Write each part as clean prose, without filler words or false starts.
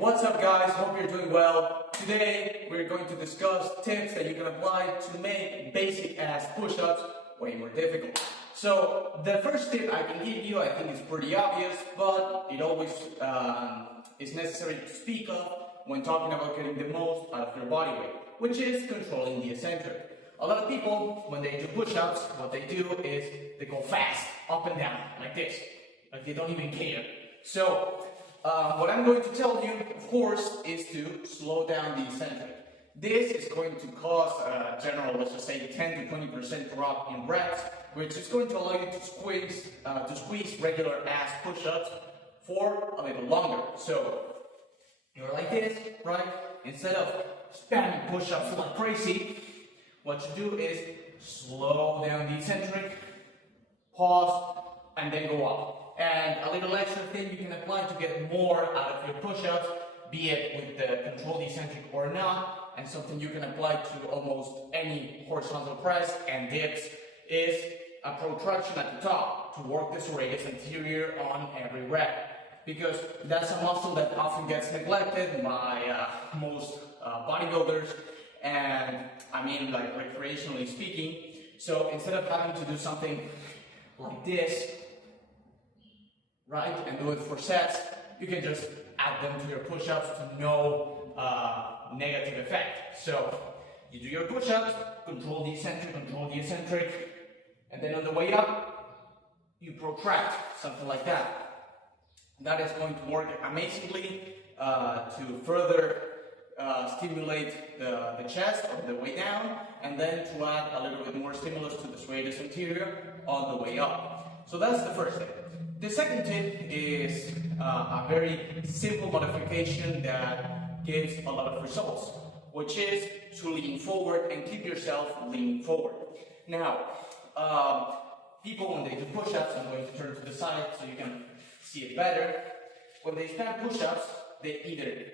What's up guys, hope you're doing well. Today we're going to discuss tips that you can apply to make basic ass push-ups way more difficult. So the first tip I can give you, I think is pretty obvious, but it always is necessary to speak of when talking about getting the most out of your body weight, which is controlling the eccentric. A lot of people, when they do push-ups, what they do is they go fast, up and down, like this, like they don't even care. So what I'm going to tell you, of course, is to slow down the eccentric. This is going to cause a general, let's just say 10 to 20% drop in reps, which is going to allow you to squeeze regular ass push-ups for a little longer. So you're like this, right? Instead of spamming push-ups like crazy, what you do is slow down the eccentric, pause, and then go up. And a little extra thing you can apply to get more out of your push-ups, be it with the controlled eccentric or not, and something you can apply to almost any horizontal press and dips, is a protraction at the top to work the serratus anterior on every rep. Because that's a muscle that often gets neglected by most bodybuilders, and I mean like recreationally speaking. So instead of having to do something like this, right, and do it for sets, you can just add them to your push-ups to no negative effect. So you do your push-ups, control the eccentric, and then on the way up, you protract, something like that. That is going to work amazingly to further stimulate the chest on the way down, and then to add a little bit more stimulus to the serratus anterior on the way up. So that's the first tip. The second tip is a very simple modification that gives a lot of results, which is to lean forward and keep yourself leaning forward. Now, people when they do push-ups, I'm going to turn to the side so you can see it better. When they stand push-ups, they either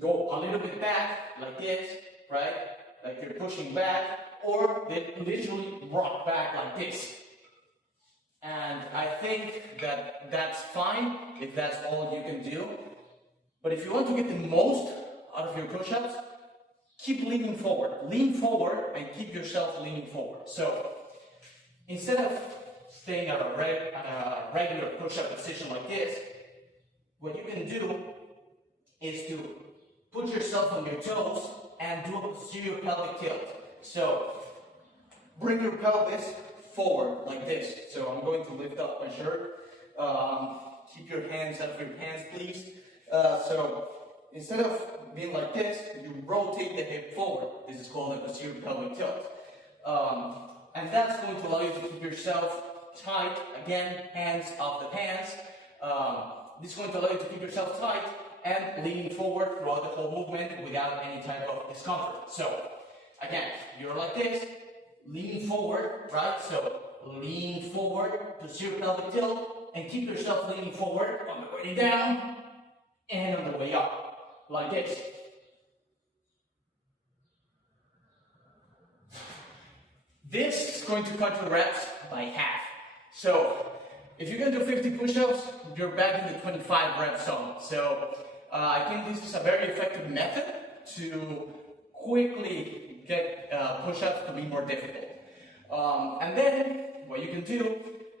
go a little bit back, like this, right? Like you're pushing back, or they literally rock back like this. And I think that that's fine if that's all you can do. But if you want to get the most out of your push-ups, keep leaning forward. Lean forward and keep yourself leaning forward. So instead of staying at a regular push-up position like this, what you can do is to put yourself on your toes and do a posterior pelvic tilt. So bring your pelvis forward like this. So I'm going to lift up my shirt. Keep your hands out of your pants, please. So instead of being like this, you rotate the hip forward. This is called a posterior pelvic tilt. And that's going to allow you to keep yourself tight. Again, hands off the pants. This is going to allow you to keep yourself tight and leaning forward throughout the whole movement without any type of discomfort. So again, you're like this. Lean forward, right? So lean forward to posterior pelvic tilt and keep yourself leaning forward on the way down and on the way up, like this. This is going to cut your reps by half. So if you're going to do 50 push-ups, you're back in the 25 rep zone. So I think this is a very effective method to quickly get push-ups to be more difficult. And then what you can do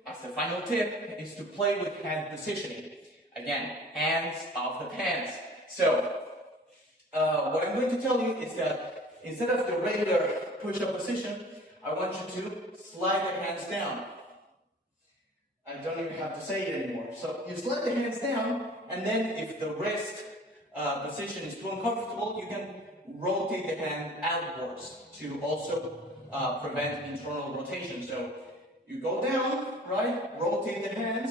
as the final tip is to play with hand positioning. Again, hands off the pants. So what I'm going to tell you is that instead of the regular push-up position, I want you to slide the hands down. I don't even have to say it anymore. So you slide the hands down, and then if the wrist position is too uncomfortable, you can rotate the hand outwards to also prevent internal rotation. So you go down, right? Rotate the hands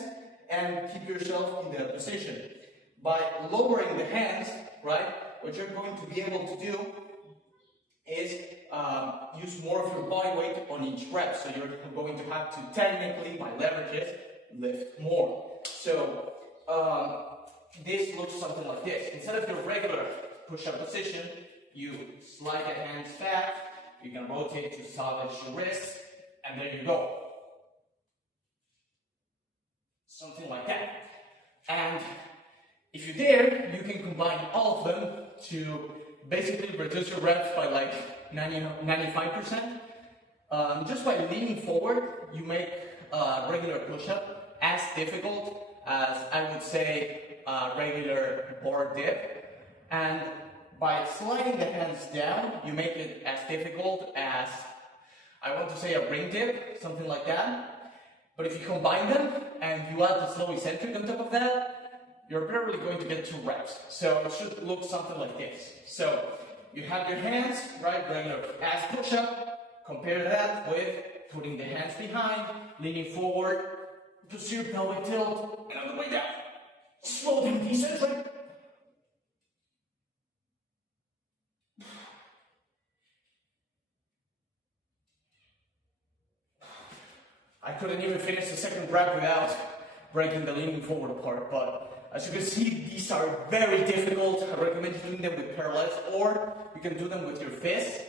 and keep yourself in that position. By lowering the hands, right, what you're going to be able to do is use more of your body weight on each rep. So you're going to have to technically, by leverages, lift more. So this looks something like this. Instead of your regular push-up position, you slide the hands back, you can rotate to salvage your wrists, and there you go. Something like that. And If you dare, you can combine all of them to basically reduce your reps by like 95%. Just by leaning forward, you make a regular push-up as difficult as, I would say, a regular bar dip. And by sliding the hands down, you make it as difficult as, I want to say, a ring dip, something like that. But if you combine them and you add the slow eccentric on top of that, you're barely going to get 2 reps. So it should look something like this. So you have your hands, right, regular ass push-up. Compare that with putting the hands behind, leaning forward, posterior pelvic tilt, and on the way down, slow down the eccentric. I couldn't even finish the second rep without breaking the leaning forward apart, but as you can see, these are very difficult. I recommend doing them with parallels, or you can do them with your fists.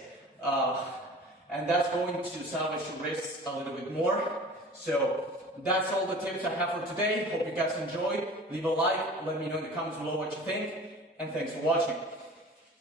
And that's going to salvage your wrists a little bit more. So that's all the tips I have for today. Hope you guys enjoyed. Leave a like, let me know in the comments below what you think, and thanks for watching.